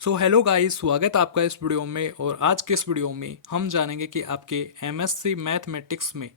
So hello guys, स्वागत है आपका इस वीडियो में। और आज के इस वीडियो में हम जानेंगे कि आपके एमएससी मैथमेटिक्स में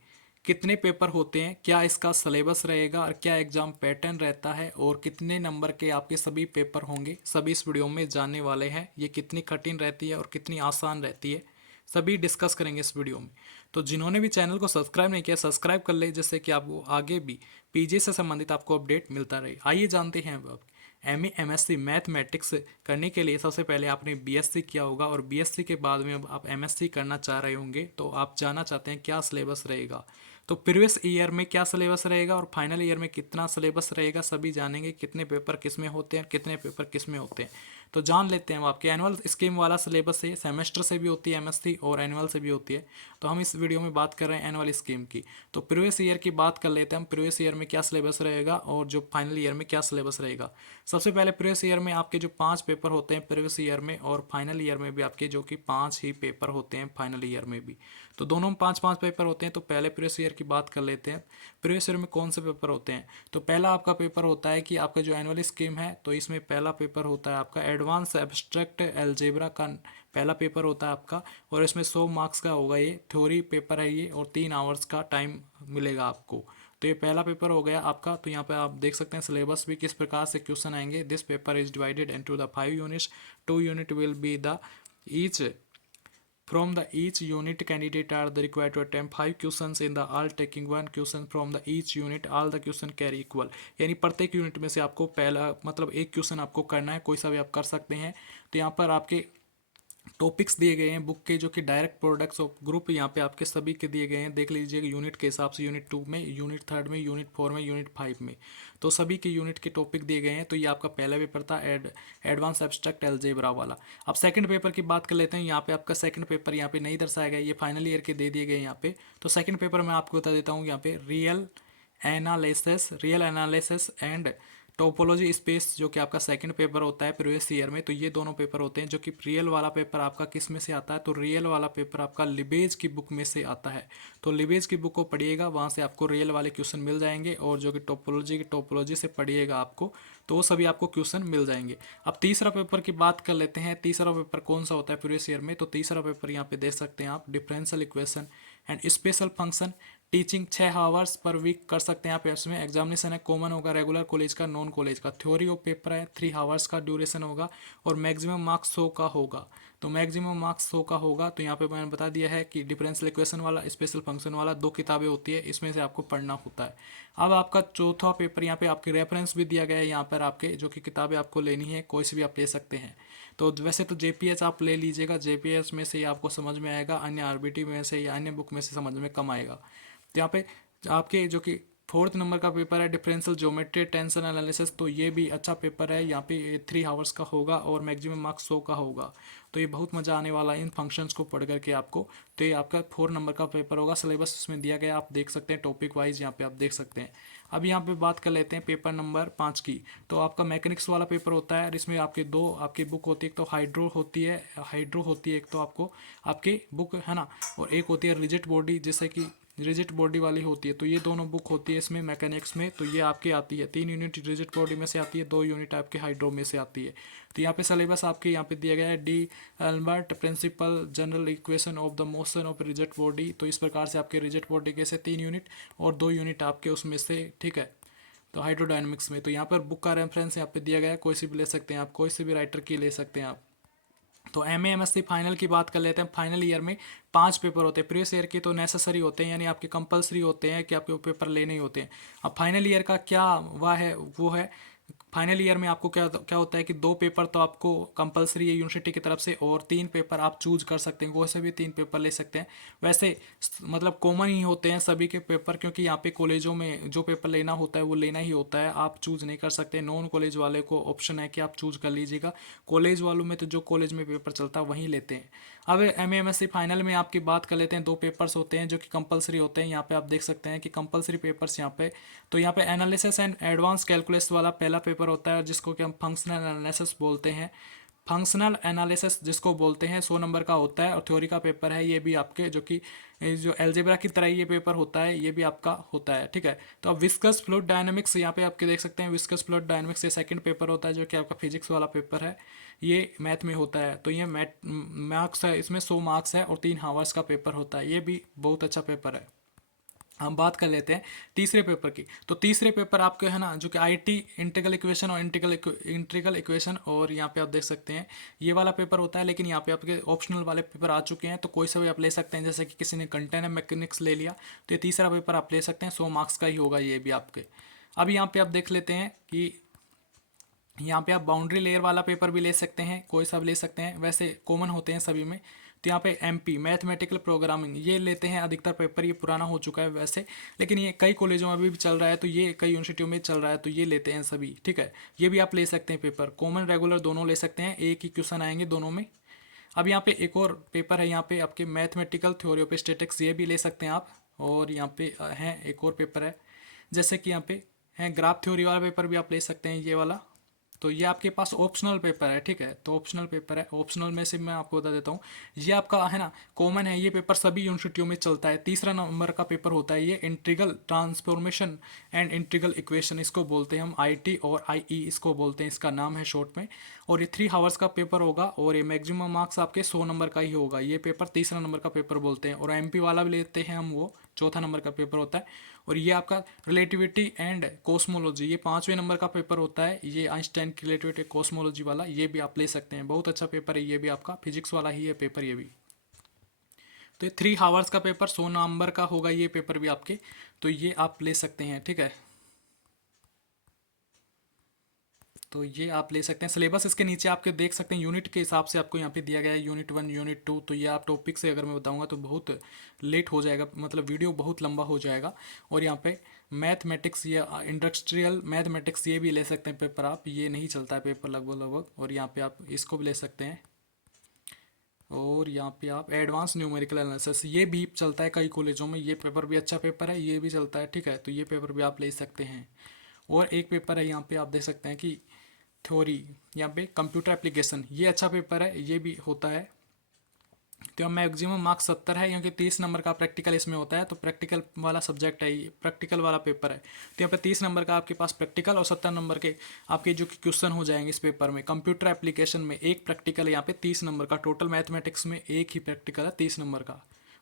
कितने पेपर होते हैं, क्या इसका सिलेबस रहेगा और क्या एग्जाम पैटर्न रहता है और कितने नंबर के आपके सभी पेपर होंगे, सभी इस वीडियो में जानने वाले हैं। ये कितनी कठिन रहती है और कितनी आसान रहती है, सभी डिस्कस करेंगे इस वीडियो में। तो जिन्होंने भी चैनल को सब्सक्राइब नहीं किया, सब्सक्राइब कर ले, जिससे कि आपको आगे भी पीजी से संबंधित आपको अपडेट मिलता रहे। आइए जानते हैं अब M A M S C mathematics करने के लिए सबसे पहले आपने बीएससी किया होगा और बीएससी के बाद में अब आप एमएससी करना चाह रहे होंगे, तो आप जानना चाहते हैं क्या सिलेबस रहेगा। तो प्रीवियस ईयर में क्या सिलेबस रहेगा और फाइनल ईयर में कितना सिलेबस रहेगा, सभी जानेंगे। कितने पेपर किस में होते हैं, कितने पेपर किस में होते हैं, तो जान लेते हैं। वो आपके एनुअल स्कीम वाला सिलेबस है, सेमेस्टर से भी होती है एमएससी और एनुअल से भी होती है। तो हम इस वीडियो में बात कर रहे हैं एनुअल स्कीम की। तो प्रीवियस ईयर की बात कर लेते हैं हम, प्रीवियस ईयर में क्या सिलेबस रहेगा और जो फाइनल ईयर में क्या सिलेबस रहेगा। सबसे पहले प्रीवियस ईयर में आपके जो 5 पेपर होते हैं प्रीवियस ईयर में, और फाइनल ईयर में भी आपके जो कि 5 ही पेपर होते हैं फाइनल ईयर में भी। तो दोनों में 5-5 पेपर होते हैं। तो पहले प्रीवियस ईयर की बात कर लेते हैं। प्रीवियस ईयर में कौन से पेपर होते हैं। तो पहला आपका पेपर होता है कि आपका जो एनुअल स्कीम है, तो इसमें पहला पेपर होता है आपका एडवांस एब्स्ट्रैक्ट अलजेब्रा का पहला पेपर होता है आपका। और इसमें 100 मार्क्स का होगा, ये थ्योरी पेपर है ये, और 3 आवर्स का टाइम मिलेगा आपको। तो ये पहला पेपर हो गया आपका। तो यहाँ पे आप देख सकते हैं सिलेबस भी किस प्रकार से क्वेश्चन आएंगे। This paper is divided into the 5 units. 2 unit will be the each from the each unit candidate are the required to attempt 5 questions in the all taking 1 question from the each unit all the question carry equal। यानी प्रत्येक unit में से आपको पहला मतलब एक question आपको करना है, कोई सा भी आप कर सकते हैं। तो यहाँ पर आपके टॉपिक्स दिए गए हैं बुक के, जो कि डायरेक्ट प्रोडक्ट्स ऑफ ग्रुप यहाँ पे आपके सभी के दिए गए हैं। देख लीजिएगा यूनिट के हिसाब से, यूनिट 2 में, यूनिट 3 में, यूनिट 4 में, यूनिट 5 में। तो सभी के यूनिट के टॉपिक दिए गए हैं। तो ये आपका पहला पेपर था एडवांस एब्स्ट्रैक्ट अलजेब्रा वाला। अब सेकंड पेपर की बात कर लेते हैं। यहाँ पे आपका सेकंड पेपर यहाँ पे नहीं दर्शाया गया, ये फाइनल ईयर के दे दिए गए यहाँ पे। तो सेकंड पेपर मैं आपको बता देता हूँ। यहाँ पे real analysis and topology space, जो कि आपका सेकंड पेपर होता है प्रीवियस ईयर में। तो ये दोनों पेपर होते हैं। जो कि रियल वाला पेपर आपका किस में से आता है, तो रियल वाला पेपर आपका लिबेज की बुक में से आता है। तो लिबेज की बुक को पढ़िएगा, वहाँ से आपको रियल वाले क्वेश्चन मिल जाएंगे। और जो कि टोपोलॉजी की टोपोलॉजी से पढ़िएगा आपको, तो वो सभी आपको क्वेश्चन मिल जाएंगे। अब तीसरा पेपर की बात कर लेते हैं। तीसरा पेपर कौन सा होता है प्रीवियस ईयर में। तो तीसरा पेपर यहाँ पे देख सकते हैं आप, differential equation and special function. Teaching 6 hours पर वीक कर सकते हैं आप। इसमें एग्जामिनेशन है, कॉमन होगा, रेगुलर कॉलेज का, नॉन कॉलेज का। थ्योरी ऑफ पेपर है, 3 आवर्स का ड्यूरेशन होगा और मैक्सिमम मार्क्स 100 का होगा। तो मैक्सिमम मार्क्स 100 का होगा। तो यहाँ पे मैंने बता दिया है कि डिफरेंशियल इक्वेशन वाला, स्पेशल फंक्शन वाला 2 किताबें होती है, इसमें से आपको पढ़ना होता है। अब आपका चौथा पेपर यहाँ पे आपके रेफरेंस भी दिया गया है यहाँ पर आपके, जो कि किताबें आपको लेनी है, कोई सी भी आप ले सकते हैं। तो वैसे तो जेपीएच आप ले लीजिएगा, जेपीएच में से ही आपको समझ में आएगा, अन्य आरबीटी में से या अन्य बुक में से समझ में कम आएगा। तो यहाँ पे आपके जो कि फोर्थ नंबर का पेपर है डिफरेंशियल ज्योमेट्री टेंशन एनालिसिस। तो ये भी अच्छा पेपर है। यहाँ पे 3 आवर्स का होगा और मैक्सिमम मार्क्स 100 का होगा। तो ये बहुत मज़ा आने वाला है इन फंक्शंस को पढ़ करके आपको। तो ये आपका 4 नंबर का पेपर होगा। सिलेबस इसमें दिया गया, आप देख सकते हैं टॉपिक वाइज, यहाँ पे आप देख सकते हैं। अब यहाँ पे बात कर लेते हैं पेपर नंबर 5 की। तो आपका मैकेनिक्स वाला पेपर होता है और इसमें आपके 2 आपकी बुक होती है। एक तो हाइड्रो होती है एक तो आपको आपकी बुक है ना, और एक होती है रिजिड बॉडी, जैसे कि रिजिड बॉडी वाली होती है। तो ये दोनों बुक होती है इसमें मैकेनिक्स में। तो ये आपकी आती है 3 यूनिट रिजिड बॉडी में से आती है, 2 यूनिट आपके हाइड्रो में से आती है। तो यहाँ पे सिलेबस आपके यहाँ पे दिया गया है, D'Alembert principle general equation of the motion of rigid body. तो इस प्रकार से आपके रिजिड बॉडी के से 3 यूनिट और 2 यूनिट आपके उसमें से, ठीक है। तो हाइड्रोडायनेमिक्स में, तो यहाँ पर बुक का रेफरेंस यहाँ पे दिया गया है, कोई सी भी ले सकते हैं आप, कोई सी भी राइटर की ले सकते हैं आप। तो M A M S C final की बात कर लेते हैं। फाइनल ईयर में 5 पेपर होते हैं। प्रीवियस ईयर के तो नेसेसरी होते हैं, यानी आपके कंपलसरी होते हैं कि आपके पेपर लेने ही होते हैं। अब फाइनल ईयर का क्या वह है, वो है फाइनल ईयर में आपको क्या क्या होता है कि 2 पेपर तो आपको कंपलसरी है यूनिवर्सिटी की तरफ से, और 3 पेपर आप चूज कर सकते हैं, वो से भी 3 पेपर ले सकते हैं। वैसे मतलब कॉमन ही होते हैं सभी के पेपर, क्योंकि यहाँ पे कॉलेजों में जो पेपर लेना होता है वो लेना ही होता है, आप चूज नहीं कर सकते। नॉन कॉलेज वाले को ऑप्शन है कि आप चूज कर लीजिएगा। कॉलेज वालों में तो जो कॉलेज में पेपर चलता है वहीं लेते हैं। अब M M S C final में आपकी बात कर लेते हैं। 2 पेपर्स होते हैं जो कि कंपलसरी होते हैं। यहाँ पे आप देख सकते हैं कि कंपलसरी पेपर्स यहाँ पे, तो यहाँ पे एनालिसिस एंड एडवांस कैलकुलस वाला पहला पेपर होता है, जिसको कि हम फंक्शनल एनालिसिस बोलते हैं। फंक्शनल एनालिसिस जिसको बोलते हैं 100 नंबर का होता है और थ्योरी का पेपर है ये भी आपके, जो कि जो एल्जेब्रा की तरह ये पेपर होता है, ये भी आपका होता है, ठीक है। तो अब विस्कस फ्लूइड डायनामिक्स यहाँ पे आपके देख सकते हैं, विस्कस फ्लूइड डायनामिक्स ये सेकंड पेपर होता है जो कि आपका फिजिक्स वाला पेपर है, ये मैथ में होता है। तो ये मैथ मार्क्स है, इसमें 100 मार्क्स है और 3 हावर्स का पेपर होता है, ये भी बहुत अच्छा पेपर है। हम बात कर लेते हैं तीसरे पेपर की। तो तीसरे पेपर आपके है ना, जो कि आईटी इंटीग्रल इक्वेशन और इंटीग्रल इक्वेशन, और यहाँ पे आप देख सकते हैं ये वाला पेपर होता है, लेकिन यहाँ पे आपके ऑप्शनल वाले पेपर आ चुके हैं, तो कोई सा भी आप ले सकते हैं। जैसे कि किसी ने कंटेनर मैकेनिक्स ले लिया तो ये तीसरा पेपर आप ले सकते हैं, 100 मार्क्स का ही होगा ये भी आपके। अब यहाँ पे आप देख लेते हैं कि यहाँ पे आप बाउंड्री लेयर वाला पेपर भी ले सकते हैं, कोई सा भी ले सकते हैं, वैसे कॉमन होते हैं सभी में। तो यहाँ पे एमपी मैथमेटिकल प्रोग्रामिंग ये लेते हैं अधिकतर पेपर, ये पुराना हो चुका है वैसे, लेकिन ये कई कॉलेजों में अभी भी चल रहा है, तो ये कई यूनिवर्सिटियों में चल रहा है, तो ये लेते हैं सभी, ठीक है। ये भी आप ले सकते हैं पेपर, कॉमन रेगुलर दोनों ले सकते हैं, एक ही क्वेश्चन आएंगे दोनों में। अब यहाँ पे एक और पेपर है, यहाँ पे आपके मैथमेटिकल थ्योरी ऑफ स्टैटिक्स, ये भी ले सकते हैं आप। और यहाँ पे है एक और पेपर है, जैसे कि यहाँ पे है ग्राफ थ्योरी वाला पेपर भी आप ले सकते हैं, ये वाला। तो ये आपके पास ऑप्शनल पेपर है, ठीक है। तो ऑप्शनल पेपर है, ऑप्शनल में से मैं आपको बता देता हूँ, ये आपका है ना कॉमन है, ये पेपर सभी यूनिवर्सिटियों में चलता है। तीसरा नंबर का पेपर होता है ये integral transformation and integral equation, इसको बोलते हैं हम आईटी और आईई इसको बोलते हैं, इसका नाम है शॉर्ट में। और ये 3 हावर्स का पेपर होगा और ये मैक्सिमम मार्क्स आपके 100 नंबर का ही होगा। ये पेपर तीसरा नंबर का पेपर बोलते हैं। और एमपी वाला भी लेते हैं हम, वो चौथा नंबर का पेपर होता है। और ये आपका रिलेटिविटी एंड कॉस्मोलॉजी, ये 5वें नंबर का पेपर होता है, ये आइंस्टाइन की रिलेटिविटी कॉस्मोलॉजी वाला, ये भी आप ले सकते हैं। बहुत अच्छा पेपर है ये भी, आपका फिजिक्स वाला ही है पेपर ये भी। तो ये 3 हावर्स का पेपर 100 नंबर का होगा ये पेपर भी आपके, तो ये आप ले सकते हैं, ठीक है। तो ये आप ले सकते हैं। सिलेबस इसके नीचे आपके देख सकते हैं, यूनिट के हिसाब से आपको यहाँ पे दिया गया है, यूनिट 1 यूनिट 2। तो ये आप टॉपिक से अगर मैं बताऊंगा तो बहुत लेट हो जाएगा, मतलब वीडियो बहुत लंबा हो जाएगा। और यहाँ पे मैथमेटिक्स या इंडस्ट्रियल मैथमेटिक्स ये भी ले सकते हैं पेपर आप, ये नहीं चलता है पेपर लगभग लगभग। और यहाँ पे आप इसको भी ले सकते हैं। और यहाँ पे आप एडवांस न्यूमेरिकल एनालिसिस ये भी चलता है कई कॉलेजों में, ये पेपर भी अच्छा पेपर है, ये भी चलता है, ठीक है। तो ये पेपर भी आप ले सकते हैं। और एक पेपर है यहाँ पे आप देख सकते हैं कि थ्योरी, यहाँ पे कंप्यूटर एप्लीकेशन, ये अच्छा पेपर है, ये भी होता है। तो मैक्सिमम मार्क्स 70 है, क्योंकि 30 नंबर का प्रैक्टिकल इसमें होता है, तो प्रैक्टिकल वाला सब्जेक्ट है ये, प्रैक्टिकल वाला पेपर है। तो यहाँ पे 30 नंबर का आपके पास प्रैक्टिकल और 70 नंबर के आपके जो कि क्वेश्चन हो जाएंगे इस पेपर में। कंप्यूटर एप्लीकेशन में एक प्रैक्टिकल है यहाँ पे 30 नंबर का, टोटल मैथमेटिक्स में एक ही प्रैक्टिकल है 30 नंबर का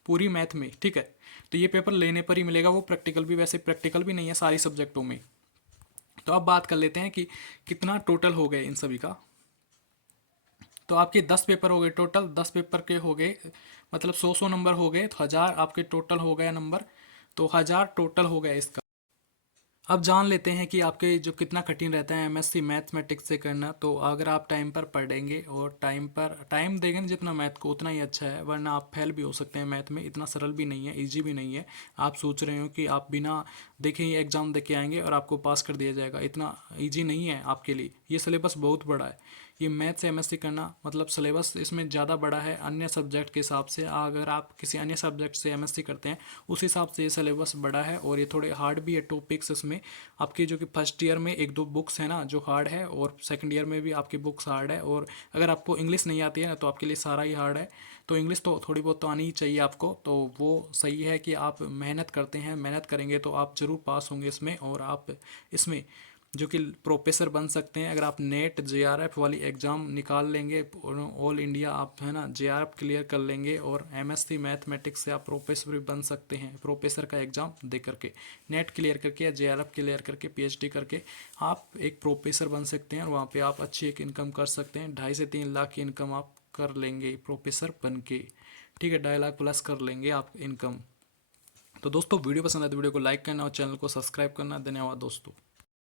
पूरी मैथ में, ठीक है। तो ये पेपर लेने पर ही मिलेगा वो प्रैक्टिकल भी, वैसे प्रैक्टिकल भी नहीं है सारी सब्जेक्टों में। तो अब बात कर लेते हैं कि कितना टोटल हो गए इन सभी का। तो आपके 10 पेपर हो गए टोटल, 10 पेपर के हो गए, मतलब 100 नंबर हो गए, तो 1000 आपके टोटल हो गया नंबर। तो 1000 टोटल हो गया इसका। अब जान लेते हैं कि आपके जो कितना कठिन रहता है एमएससी मैथमेटिक्स से करना। तो अगर आप टाइम पर पढ़ेंगे और टाइम देंगे ना जितना मैथ को, उतना ही अच्छा है, वरना आप फेल भी हो सकते हैं मैथ में। इतना सरल भी नहीं है, इजी भी नहीं है। आप सोच रहे हो कि आप बिना देखे ही एग्ज़ाम दे के आएंगे और आपको पास कर दिया जाएगा, इतना ईजी नहीं है आपके लिए। ये सिलेबस बहुत बड़ा है, ये मैथ से एमएससी करना मतलब सिलेबस इसमें ज़्यादा बड़ा है अन्य सब्जेक्ट के हिसाब से। अगर आप किसी अन्य सब्जेक्ट से एमएससी करते हैं उस हिसाब से ये सिलेबस बड़ा है, और ये थोड़े हार्ड भी है टॉपिक्स इसमें आपकी। जो कि फर्स्ट ईयर में 1-2 बुक्स है ना जो हार्ड है, और सेकंड ईयर में भी आपकी बुक्स हार्ड है। और अगर आपको इंग्लिश नहीं आती है ना तो आपके लिए सारा ही हार्ड है। तो इंग्लिश तो थोड़ी बहुत तो आनी ही चाहिए आपको, तो वो सही है कि आप मेहनत करते हैं, मेहनत करेंगे तो आप ज़रूर पास होंगे इसमें। और आप इसमें जो कि प्रोफेसर बन सकते हैं अगर आप नेट जेआरएफ वाली एग्ज़ाम निकाल लेंगे, ऑल इंडिया आप है ना जेआरएफ क्लियर कर लेंगे, और एमएससी मैथमेटिक्स से आप प्रोफेसर भी बन सकते हैं। प्रोफेसर का एग्ज़ाम दे करके, नेट क्लियर करके या जेआरएफ क्लियर करके पीएचडी करके आप एक प्रोफेसर बन सकते हैं, और वहाँ पे आप अच्छी एक इनकम कर सकते हैं। 2.5 से 3 लाख की इनकम आप कर लेंगे प्रोफेसर बन के, ठीक है। 2.5 लाख प्लस कर लेंगे आप इनकम। तो दोस्तों वीडियो पसंद आए तो वीडियो को लाइक करना और चैनल को सब्सक्राइब करना। धन्यवाद दोस्तों।